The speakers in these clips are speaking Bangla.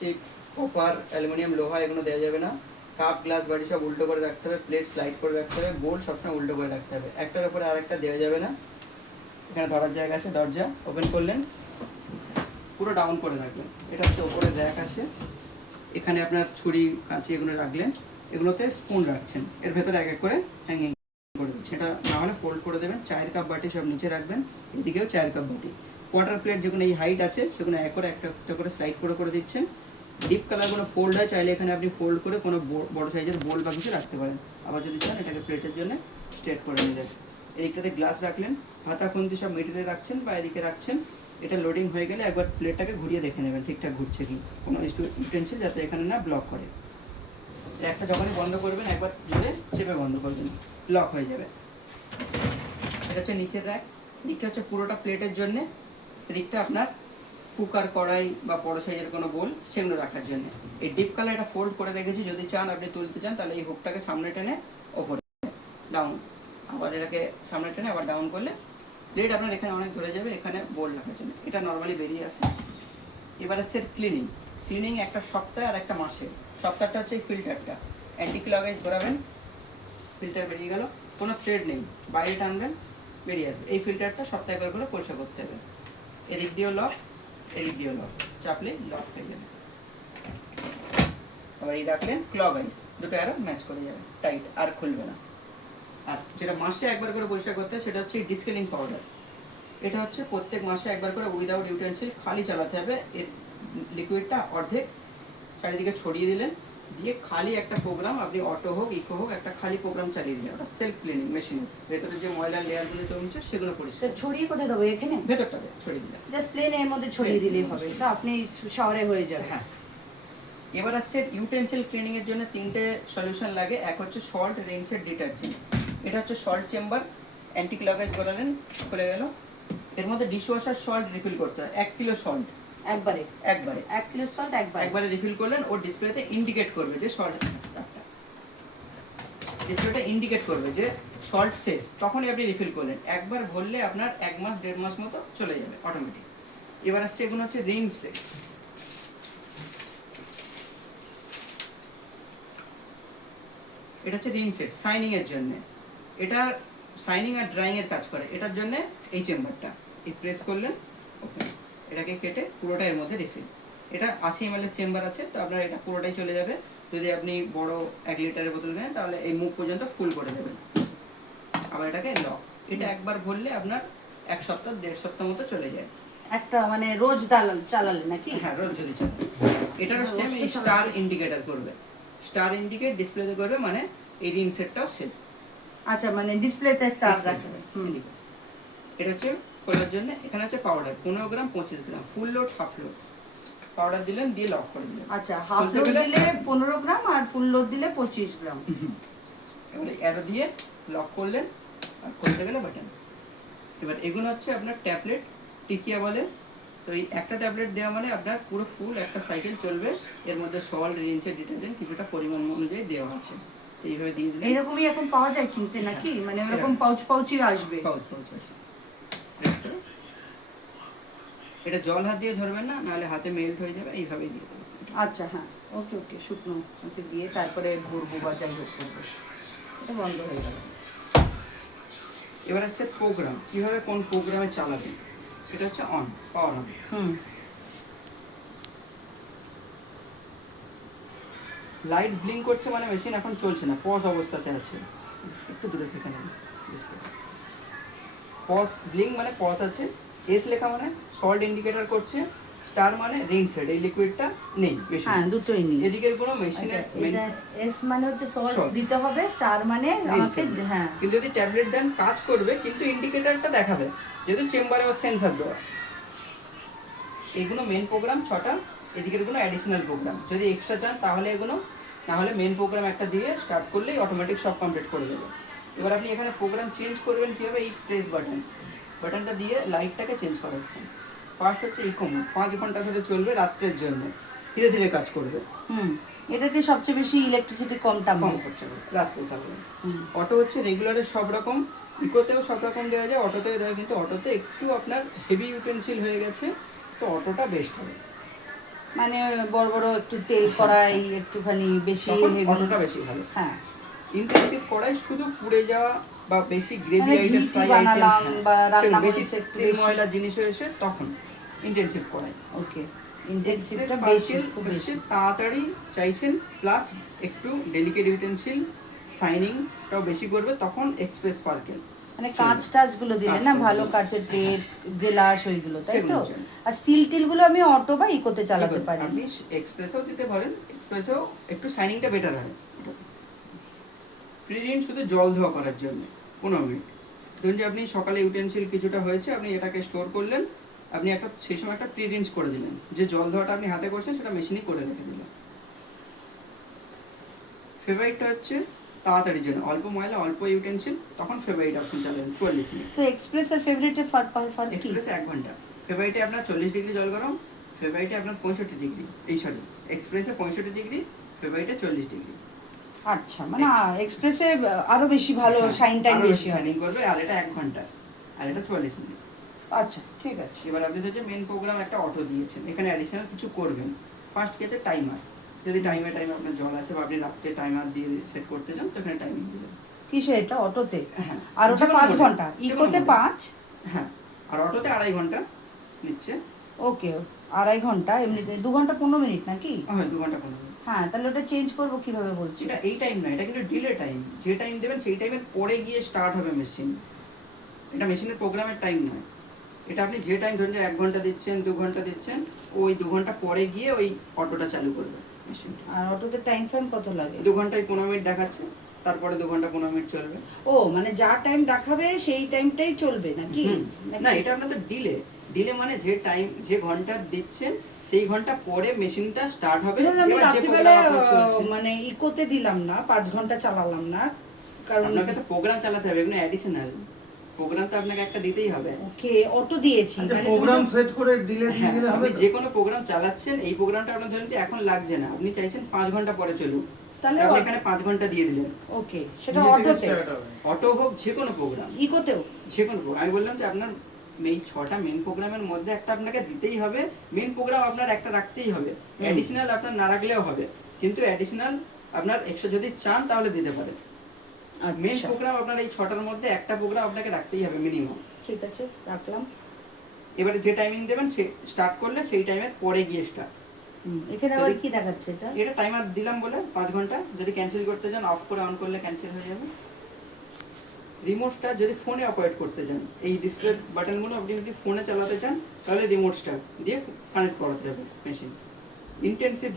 ঠিক কপার অ্যালুমিনিয়াম লোহা এগুলো দেওয়া যাবে না। কাপ গ্লাস বাড়ি সব উল্টো করে রাখতে হবে, প্লেট স্লাইড করে রাখতে হবে, বোল সবসময় উল্টো করে রাখতে হবে, একটার উপরে আরেকটা দেওয়া যাবে না। এখানে ধরার জায়গা আছে, দরজা ওপেন করলেন, পুরো ডাউন করে রাখবেন। এটা হচ্ছে ওপরে র্যাক আছে, এখানে আপনার ছুরি কাঁচি এগুলো রাখলেন, এগুলোতে স্পুন রাখছেন, এর ভেতরে এক এক করে হ্যাঙ্গিং করে দিচ্ছেন। এটা না হলে ফোল্ড করে দেবেন। চায়ের কাপ বাটি সব নিচে রাখবেন, এদিকেও চায়ের কাপ বাটি। ওয়াটার প্লেট যেগুলো এই হাইট আছে সেগুলো এক করে একটা একটা করে স্লাইড করে করে দিচ্ছেন। ডিপ কালারগুলো ফোল্ড হয়, চাইলে এখানে আপনি ফোল্ড করে কোনো বড় সাইজের বোল বা কিছু রাখতে পারেন। আবার যদি চান এটাকে প্লেটের জন্য স্ট্রেট করে নিলেন। এদিকটাতে গ্লাস রাখলেন, হাতা খুন্তি সব মিডিলে রাখছেন বা এদিকে রাখছেন। এটা লোডিং হয়ে গেলে একবার প্লেটটাকে ঘুরিয়ে দেখে নেবেন ঠিকঠাক ঘুরছে কি, কোনো ইউটেন্সিল যাতে এখানে না ব্লক করে। একটা যখনই বন্ধ করবেন একবার জোরে চেপে বন্ধ করবেন, লক হয়ে যাবে। এটা হচ্ছে নিচের র্যাক, দিকটা হচ্ছে পুরোটা প্লেটের জন্যে, এদিকটা আপনার কুকার কড়াই বা বড় সাইজের কোনো বোল সেগুলো রাখার জন্য। এই ডিপ কালার এটা ফোল্ড করে রেখেছি, যদি চান আপনি তুলতে চান তাহলে এই হুকটাকে সামনে টেনে ওপরে ডাউন, আবার এটাকে সামনে টেনে আবার ডাউন করলে প্লেট আপনার এখানে অনেক ধরে যাবে, এখানে বোল রাখার জন্য। এটা নর্মালি বেরিয়ে আসে। এবার আসছে ক্লিনিং। ক্লিনিং একটা সপ্তাহে আর একটা মাসে। সপ্তাহটা হচ্ছে এই ফিল্টারটা, অ্যান্টি ক্লগাইজ ঘোরাবেন, ফিল্টার বেরিয়ে গেল, কোনো থ্রেড নেই, বাইরে টানবেন বেরিয়ে আসবে। এই ফিল্টারটা সপ্তাহে একবার করে পরিষ্কার করতে হবে। এদিক দিয়েও লক, এদিক দিয়েও লক, চাপলে লক হয়ে যাবে। আবার এই রাখলেন ক্লগাইজ, দুটো আরও ম্যাচ করে যাবে, টাইট আর খুলবে না। আর যেটা মাসে একবার করে পরিষ্কার করতে হয় সেটা হচ্ছে ডিসকেলিং পাউডার। এটা হচ্ছে প্রত্যেক মাসে একবার করে উইদাউট ইউটেন্সিল খালি চালাতে হবে। এর লিকুইডটা অর্ধেক চারিদিকে ছড়িয়ে দিলেন, দিয়ে খালি একটা প্রোগ্রাম, আপনি অটো হোক ইকো হোক, একটা খালি প্রোগ্রাম চালিয়ে দিলেন। ওটা সেলফ ক্লিনিং মেশিনের ভেতরে যে ময়লার লেয়ারগুলো জমছে সেগুলো পরিষ্কার। ছড়িয়ে কোথায় দেবো? এখানে ভেতরটাতে ছড়িয়ে দিলেন, জাস্ট প্লেন এর মধ্যে ছড়িয়ে দিলেই হবে, তো আপনি শহরে হয়ে যাবে। হ্যাঁ। এবার আসছে ইউটেন্সিল ক্লিনিং এর জন্য তিনটে সলিউশন লাগে। এক হচ্ছে সল্ট রিনসেড ডিটারজেন্ট। এটা হচ্ছে সল্ট চেম্বার, অ্যান্টি ক্লগাইজ করালেন, খুলে গেল। এর মধ্যে ডিশওয়াশার সল্ট রিফিল করতে হয়, 1 কিলো সল্ট একবারে 1 কিলো সল্ট একবারে রিফিল করলেন। ওর ডিসপ্লেতে ইন্ডিকেট করবে যে সল্ট, ডিসপ্লেটা ইন্ডিকেট করবে যে সল্ট শেষ, তখনই আপনি রিফিল করলেন। একবার ভরলে আপনার 1 মাস 1.5 মাস মতো চলে যাবে অটোমেটিক। এবার আসছে এগুলো হচ্ছে রিং সেট। এটা হচ্ছে রিং সেট শাইনিং এর জন্য। এটা শাইনিং আর ড্রাইং এর কাজ করে। এটার জন্য এই চেম্বারটা এই প্রেস করলেন, ওপেন, এটাকে কেটে পুরোটা এর মধ্যে রিফিল। এটা 80 ml এর চেম্বার আছে, তো আপনার এটা পুরোটাই চলে যাবে। যদি আপনি বড় 1 লিটারের বোতল নেন তাহলে এই মুখ পর্যন্ত ফুল করে দেবেন। আবার এটাকে লক, এটা একবার ভরলে আপনার 1 সপ্তাহ 1.5 সপ্তাহ মতো চলে যায়। একটা মানে রোজ চালালে নাকি? হ্যাঁ, রোজ যদি চালান। এটারও সেম স্টার ইন্ডিকেটর করবে, স্টার ইন্ডিকেট ডিসপ্লেতে করবে, মানে এই রিং সেটটাও শেষ। আচ্ছা, মানে ডিসপ্লেতে স্টার রাখবে। এটা হচ্ছে খোলার জন্য। এখানে হচ্ছে powder 15 gram 25 gram, full load half load. Powder দিলেন, দিয়ে লক করে দিলেন। আচ্ছা, হাফ লোড দিলে 15 গ্রাম আর ফুল লোড দিলে 25 গ্রাম। এবারে অ্যারো দিয়ে লক করলেন আর খুলতে গেলে বাটন। এবার এগুলো হচ্ছে আপনার ট্যাবলেট, টিকিয়া বলে। তো এই একটা ট্যাবলেট দেওয়া মানে আপনার পুরো ফুল একটা সাইকেল চলবে। এর মধ্যে সল্ট রিনসেড ডিটারজেন্ট কিছুটা পরিমাণ অনুযায়ী দেওয়া আছে, তো এইভাবে দিয়ে দিলেন। এরকমই এখন পাওয়া যায় কিনতে নাকি? মানে ওরকম পাউচই আসবে? পাউচ আসে। এটা জল হাত দিয়ে ধরবেন না, নাহলে হাতে মেল্ট হয়ে যাবে, এইভাবেই দিয়ে দেবেন। আচ্ছা, হ্যাঁ, ওকে, শুকনো হতে দিয়ে তারপরে ভরবো বা যাই হোক করবো। এটা বন্ধ হয়ে গেল। এবার আসছে প্রোগ্রাম, কিভাবে কোন প্রোগ্রামে চালাবেন। এটা হচ্ছে on, power on. Light blink করছে মানে মেশিন এখন চলছে না, পজ অবস্থাতে আছে। একটু দূরে থেকে নেন ডিসপ্লে। পজ ব্লিঙ্ক মানে পজ আছে, এস লেখা মানে সল্ট ইন্ডিকেটর করছে, স্টার মানে রিং সেট, এই লিকুইডটা নেই মেশিনে। হ্যাঁ, দুটোই নেই। এদিকের কোনো মেশিনে এটা এস মানে হচ্ছে সল্ট দিতে হবে, স্টার মানে আমাকে, হ্যাঁ। কিন্তু যদি ট্যাবলেট দেন কাজ করবে, কিন্তু ইন্ডিকেটরটা দেখাবে যদি চেম্বারে ও সেন্সর দেওয়া। এগুলো মেন প্রোগ্রাম 6টা, এদিকের কোনো অ্যাডিশনাল প্রোগ্রাম। যদি এক্সট্রা চান তাহলে এগুলো, না হলে মেন প্রোগ্রাম একটা দিয়ে স্টার্ট করলেই অটোমেটিক সব কমপ্লিট করে দেবে। এবার আপনি এখানে প্রোগ্রাম চেঞ্জ করবেন কীভাবে, এই প্রেস বাটনটা দিয়ে লাইটটাকে চেঞ্জ করাচ্ছেন। ফার্স্ট হচ্ছে ইকো মোড, 5 ঘন্টা ধরে চলবে, রাত্রের জন্য, ধীরে ধীরে কাজ করবে। এটাতে সবচেয়ে বেশি ইলেকট্রিসিটি কম খরচ হবে, রাত্রে চালাবে। অটো হচ্ছে রেগুলারের সব রকম, ইকোতেও সব রকম দেওয়া যায়, অটোতেও দেওয়া, কিন্তু অটোতে একটু আপনার হেভি ইউটেন্সিল হয়ে গেছে, তো অটোটা বেস্ট হবে। মানে বড় বড় একটু তেল কড়াই একটুখানি বেশি তখন হেভি। অটোটা বেশি ভালো। হ্যাঁ, ইন্টেনসিভ কড়াই শুধু পুড়ে যাওয়া বা বেশি গ্রেভি মানে আইটেম, ঘি টি ফ্রাই আইটেম, বানালাম বা রান্না বেশি করেছে একটু তেল বেশি। ময়লা জিনিস হয়েছে তখন ইন্টেনসিভ কড়াই। ওকে, এক্সপ্রেস ইন্টেন্সিভটা বেশি, স্পার্কেল খুব হচ্ছে বেশি। তাড়াতাড়ি চাইছেন, প্লাস একটু ডেলিকেট ইউটেন্সিল, শাইনিংটাও বেশি করবে, তখন এক্সপ্রেস স্পার্কেল। মানে কাঁচ টাচগুলো দিলে না, ভালো কাঁচের প্লেট গ্লাস ওইগুলো, তাই তো? সেগুলো চাই। আর স্টিল টিলগুলো আমি অটো বা ইকোতে চালাতে পারি। আপনি এক্সপ্রেসেও দিতে পারেন, এক্সপ্রেসেও একটু শাইনিংটা বেটার হয়। ফ্রি রিন শুধু জল ধোয়া করার জন্য 15 মিনিট। ধরুন যে আপনি সকালে ইউটেন্সিল কিছুটা হয়েছে, আপনি এটাকে স্টোর করলেন, আপনি একটা সেই সময় একটা প্রি রিন্স করে দিলেন, যে জল ধোয়াটা আপনি হাতে করছেন সেটা মেশিনই করে রেখে দিলেন। ফেভারিটটা হচ্ছে তাড়াতাড়ির জন্য, অল্প ময়লা অল্প ইউটেন্সিল, তখন ফেভারিট অপশন চালাবেন 44 মিনিট। তো এক্সপ্রেস আর ফেভারিটের ফার্ক কি? এক্সপ্রেসে 1 ঘন্টা, ফেভারিটে আপনার 40 ডিগ্রি জল গরম, ফেভারিটে আপনার 65 ডিগ্রি, এক্সপ্রেসে 65 ডিগ্রি, ফেভারিটে 40 ডিগ্রি। আচ্ছা, মানে এক্সপ্রেসে আরো বেশি ভালো শাইন টাইম বেশি হয়। শাইনিং করবে, আর এটা 1 ঘন্টা, আর এটা 40 মিনিট। আচ্ছা, ঠিক আছে। এবার আপনি ধরুন যে মেন প্রোগ্রাম একটা অটো দিয়েছেন, এখানে অ্যাডিশনাল কিছু করবেন। ফার্স্ট গেছে টাইমার, যদি টাইমে আপনার জল আছে বা আপনি রাত্রে টাইমার দিয়ে সেট করতে চান, তো এখানে টাইমিং দিলেন। কিসে এটা? অটোতে? হ্যাঁ, আর ওটা 5 মোডে, ঘন্টা, ইকোতে 5? হ্যাঁ, আর অটোতে 2.5 ঘন্টা নিচ্ছে। ওকে, 2.5 ঘন্টা, এমনিতে 2 ঘন্টা 15 মিনিট নাকি? হ্যাঁ, 2 ঘন্টা 15 মিনিট। হ্যাঁ, তাহলে ওটা চেঞ্জ করবো কিভাবে বলছি? এটা এই টাইম না, এটা কিন্তু ডিলে টাইম। যে টাইম দেবেন সেই টাইমের পরে গিয়ে স্টার্ট হবে মেশিন, এটা মেশিনের প্রোগ্রামের টাইম নয়। এটা আপনি যে টাইম ধরুন যে 1 ঘন্টা দিচ্ছেন, 2 ঘন্টা দিচ্ছেন, ওই 2 ঘন্টা পরে গিয়ে ওই অটোটা চালু করবে মেশিনটা। আর অটোতে টাইম ফ্রেম কত লাগে? 2 ঘন্টায় 15 মিনিট দেখাচ্ছে, তারপরে 2 ঘন্টা 15 মিনিট চলবে। ও, মানে যা টাইম দেখাবে সেই টাইমটাই চলবে নাকি? না, এটা আপনাদের ডিলে। ডিলে মানে যে টাইম, যে ঘন্টা দিচ্ছেন সেই ঘন্টা পরে মেশিনটা স্টার্ট হবে। ধরুন আমি এবার যে রাত্রিবেলা প্রোগ্রাম আপনার চলছে, মানে ইকোতে দিলাম না, 5 ঘন্টা চালালাম না, কারণ আপনাকে তো প্রোগ্রাম চালাতে হবে, এগুলো অ্যাডিশনাল প্রোগ্রাম তো আপনাকে একটা দিতেই হবে। ওকে, অটো দিয়েছি আচ্ছা, মানে প্রোগ্রাম তুমি তো- সেট করে ডিলে দিয়ে দিলে হবে আপনি তো? যে কোনো প্রোগ্রাম চালাচ্ছেন, এই প্রোগ্রামটা আপনার ধরুন যে এখন লাগছে না, আপনি চাইছেন 5 ঘন্টা পরে চলুক, তাহলে আপনি এখানে 5 ঘন্টা দিয়ে দিলেন। ওকে, সেটা নিজে থেকে অটোতে। start হবে। অটো হোক, যে কোনো প্রোগ্রাম, ইকোতেও? যে কোনো প্রোগ্রাম। আমি বললাম যে আপনার এই 6টা মেন প্রোগ্রামের মধ্যে একটা আপনাকে দিতেই হবে, মেন প্রোগ্রাম আপনার একটা রাখতেই হবে, অ্যাডিশনাল আপনার না রাখলেও হবে, কিন্তু অ্যাডিশনাল আপনার এক্সট্রা যদি চান তাহলে দিতে পারে। মেন আচ্ছা, প্রোগ্রাম আপনার এই 6টার মধ্যে একটা প্রোগ্রাম আপনাকে রাখতেই হবে মিনিমাম। ঠিক আছে, রাখলাম। এবারে যে টাইমিং দেবেন সে স্টার্ট করলে সেই টাইমের পরে গিয়ে স্টার্ট। এখানে আবার কি দেখাচ্ছে এটা? এটা টাইমার দিলাম বলে 5 ঘন্টা, যদি ক্যান্সেল করতে চান অফ করে অন করলে ক্যান্সেল হয়ে যাবে। রিমোটটা যদি ফোনে অপারেট করতে চান, এই ডিসপ্লে বাটনগুলো আপনি যদি ফোনে চালাতে চান, তাহলে রিমোটটা দিয়ে কানেক্ট করাতে হবে মেশিন। ইন্টেনসিভ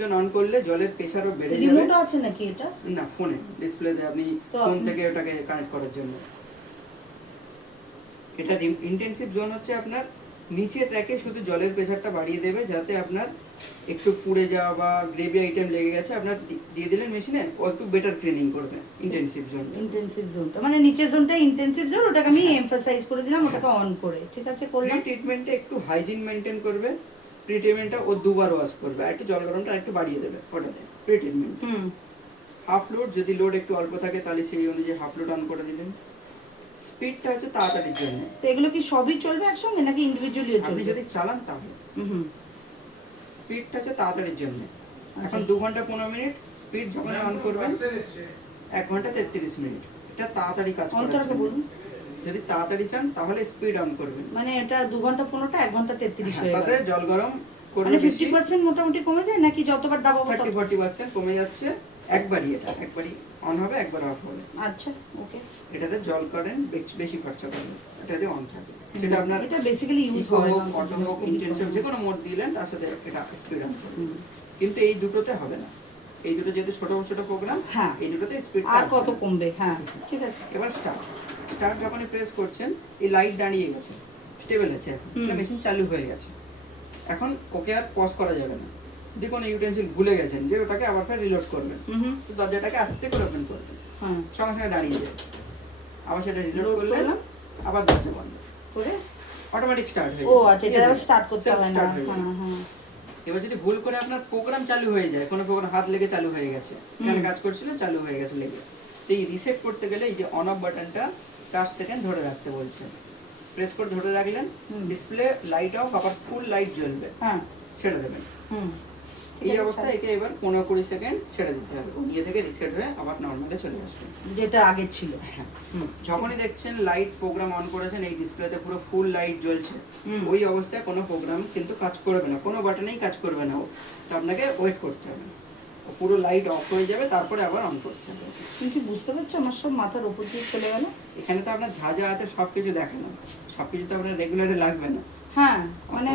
জোন অন করলে জলের প্রেসারও বেড়ে যাবে। রিমোট আছে নাকি এটা? না, ফোনে ডিসপ্লেতে আপনি তো ফোন থেকে ওটাকে কানেক্ট করার জন্য। এটা ইন্টেনসিভ জোন হচ্ছে আপনার নিচের র্যাকে শুধু জলের প্রেসারটা বাড়িয়ে দেবে, যাতে আপনার একটু পুড়ে যাওয়া বা গ্রেভি আইটেম লেগে গেছে আপনার দিয়ে দিলেন মেশিনে, ও একটু বেটার ক্লিনিং করবে ইন্টেনসিভ জোন। ইন্টেনসিভ জোনটা মানে নিচের জোনটা ইন্টেনসিভ জোন, ওটাকে আমি এমফাসাইজ করে দিলাম, ওটাকে অন করে। ঠিক আছে, করলাম। ট্রিটমেন্টে একটু হাইজিন মেনটেন করবে, প্রি ট্রিটমেন্টটা ও 2বার ওয়াশ করবে, আর একটু জল গরমটা একটু বাড়িয়ে দেবে ওটাতে প্রি ট্রিটমেন্ট। হাফ লোড, যদি লোড একটু অল্প থাকে তাহলে সেই অনুযায়ী হাফ লোড অন করে দিলেন। স্পিডটা হচ্ছে তাড়াতাড়ির জন্য। তো এগুলো কি সবই চলবে একসঙ্গে নাকি ইন্ডিভিজুয়ালিও আপনি চলবে? যদি চালান তাহলে হুম। স্পিডটা হচ্ছে তাড়াতাড়ির জন্য। আচ্ছা। এখন 2 ঘন্টা 15 মিনিট, স্পিড যখন অন করবেন 1 ঘন্টা 33 মিনিট। এটা তাড়াতাড়ি কাজ করে। অন্তরকে বলুন। যদি তাড়াতাড়ি চান তাহলে স্পিড অন করবেন। মানে এটা 2 ঘন্টা 15টা 1 ঘন্টা 33 হয়ে তাতে গেল। জল গরম করবে মানে বেশি। 50% মোটামুটি কমে যায় নাকি যতবার দাবাবো 30-40% কমে যাচ্ছে একবারই। এটা একবারই অন হবে, একবার অফ হবে। আচ্ছা, ওকে। এটাতে জল কারেন্ট বেশি খরচা করবে, এটা যদি অন থাকে। সেটা আপনার এটা বেসিক্যালি ইউজ ইকো হয় হোক, অটো হোক, ইন্টেনসিভ, যে কোনো মোড দিলেন তার সাথে এটা স্পিড অন করবে। কিন্তু এই দুটোতে হবে না, এই দুটো যেহেতু ছোট ছোট প্রোগ্রাম, হ্যাঁ, এই দুটোতে স্পিড আর কত কমবে? হ্যাঁ, ঠিক আছে। এবার স্টার্ট যখনই প্রেস করছেন, এই লাইট দাঁড়িয়ে গেছে, স্টেবল আছে, এখন মেশিন চালু হয়ে গেছে। এখন ওকে আর পজ করা যাবে না। যদি কোনো ইউটেন্সিল ভুলে গেছেন যে ওটাকে আবার ফের রিলোড করবেন, তো দরজাটাকে আস্তে করে ওপেন করবেন, হ্যাঁ, সঙ্গে সঙ্গে দাঁড়িয়ে যায়। আবার সেটা রিলোড করলেন, আবার দরজা বন্ধ করে অটোমেটিক স্টার্ট হয়ে ও যায়। আচ্ছা, এটা স্টার্ট করতে হয় না। Start হয়ে যায়। হ্যাঁ, হ্যাঁ। এবার যদি ভুল করে আপনার প্রোগ্রাম চালু হয়ে যায়, কোনো প্রোগ্রাম হাত লেগে চালু হয়ে গেছে, এখানে কাজ করছিল চালু হয়ে গেছে লেগে, তো এই রিসেট করতে গেলে এই যে অন অফ বাটনটা 4 সেকেন্ড ধরে রাখতে বলছে। প্রেস করে ধরে রাখলেন, ডিসপ্লে লাইট অফ, আবার ফুল লাইট জ্বলবে। হ্যাঁ, ছেড়ে দেবেন। হুম। এই অবস্থায় একে এবার 15-20 সেকেন্ড ছেড়ে দিতে হবে, গিয়ে থেকে রিসেট হয়ে আবার নর্মালে চলে আসবে। যেটা আগে ছিল। হ্যাঁ, হুম। যখনই দেখছেন লাইট প্রোগ্রাম অন করেছেন, এই ডিসপ্লেতে পুরো ফুল লাইট জ্বলছে, হুম। ওই অবস্থায় কোনো প্রোগ্রাম কিন্তু কাজ করবে না, কোনো বাটনেই কাজ করবে না, তো আপনাকে ওয়েট করতে হবে, পুরো লাইট অফ হয়ে যাবে, তারপরে আবার অন করতে হবে। তুমি কি বুঝতে পারছো আমার সব মাথার উপর দিয়ে চলে গেল? এখানে তো আপনার যা যা আছে সব কিছু দেখানো, সব কিছু তো আপনার রেগুলারে লাগবে না। হ্যাঁ, মানে